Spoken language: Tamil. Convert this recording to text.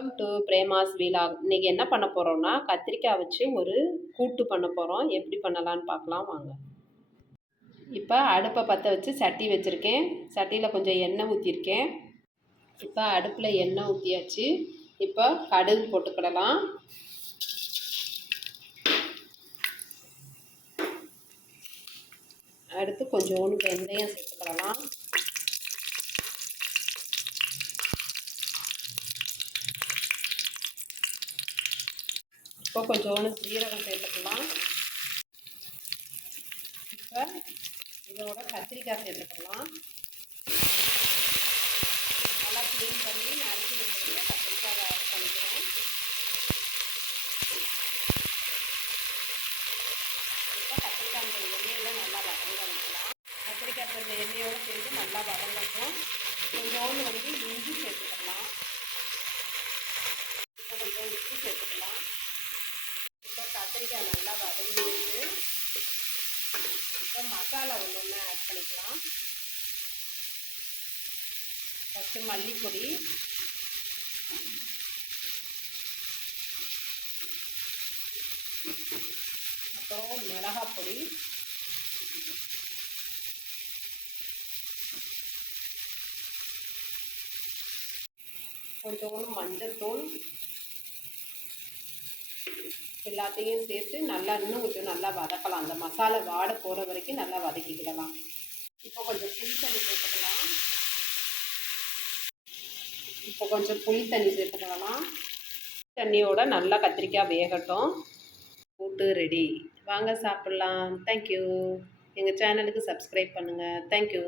Welcome to Prema's vlog. இன்றைக்கி என்ன பண்ண போகிறோம்னா கத்திரிக்காய் வச்சு ஒரு கூட்டு பண்ண போகிறோம். எப்படி பண்ணலான்னு பார்க்கலாம் வாங்க. இப்போ அடுப்பை பற்ற வச்சு சட்டி வச்சுருக்கேன். சட்டியில் கொஞ்சம் எண்ணெய் ஊற்றிருக்கேன். இப்போ அடுப்பில் எண்ணெய் ஊற்றியாச்சு. இப்போ கடுகு போட்டுக்கிடலாம். அடுத்து கொஞ்சோண்டு வெந்தயம் சேர்த்துக்கிடலாம். இப்போ கொஞ்சோண்டு சீரகம் சேர்த்துக்கலாம். இப்போ இதோட கத்திரிக்காய் சேர்த்துக்கலாம். நல்லா க்ளீன் பண்ணி நறுக்கி வச்சுருக்க கத்திரிக்காயை ஆட் பண்ணிக்கிறேன். இப்போ கத்திரிக்காய் அந்த எண்ணெயில் நல்லா வதங்கலாம். கத்திரிக்காய் அந்த எண்ணெயோடு சேர்ந்து நல்லா வதங்கட்டும். கொஞ்சோண்டு இஞ்சி சேர்த்துக்கலாம். இப்போ கொஞ்சம் உப்பு சேர்த்துக்கலாம். இப்போ கத்திரிக்காய் நல்லா வதங்கிடுச்சு. இப்போ மசாலா ஒன்று ஆட் பண்ணிக்கலாம். ஃபஸ்ட்டு மல்லிப்பொடி, அப்புறம் மிளகாப்பொடி, கொஞ்சோண்டு மஞ்சள்தூள், எல்லாத்தையும் சேர்த்து நல்லா இன்னும் கொஞ்சம் நல்லா வதக்கலாம். அந்த மசாலா வாடை போகிற வரைக்கும் நல்லா வதக்கிக்கிடலாம். இப்போ கொஞ்சம் புளி தண்ணி சேர்த்துக்கலாம். தண்ணியோட நல்லா கத்திரிக்காய் வேகட்டும். கூட்டு ரெடி. வாங்க சாப்பிட்லாம். தேங்க்யூ. எங்கள் சேனலுக்கு சப்ஸ்கிரைப் பண்ணுங்கள். தேங்க்யூ.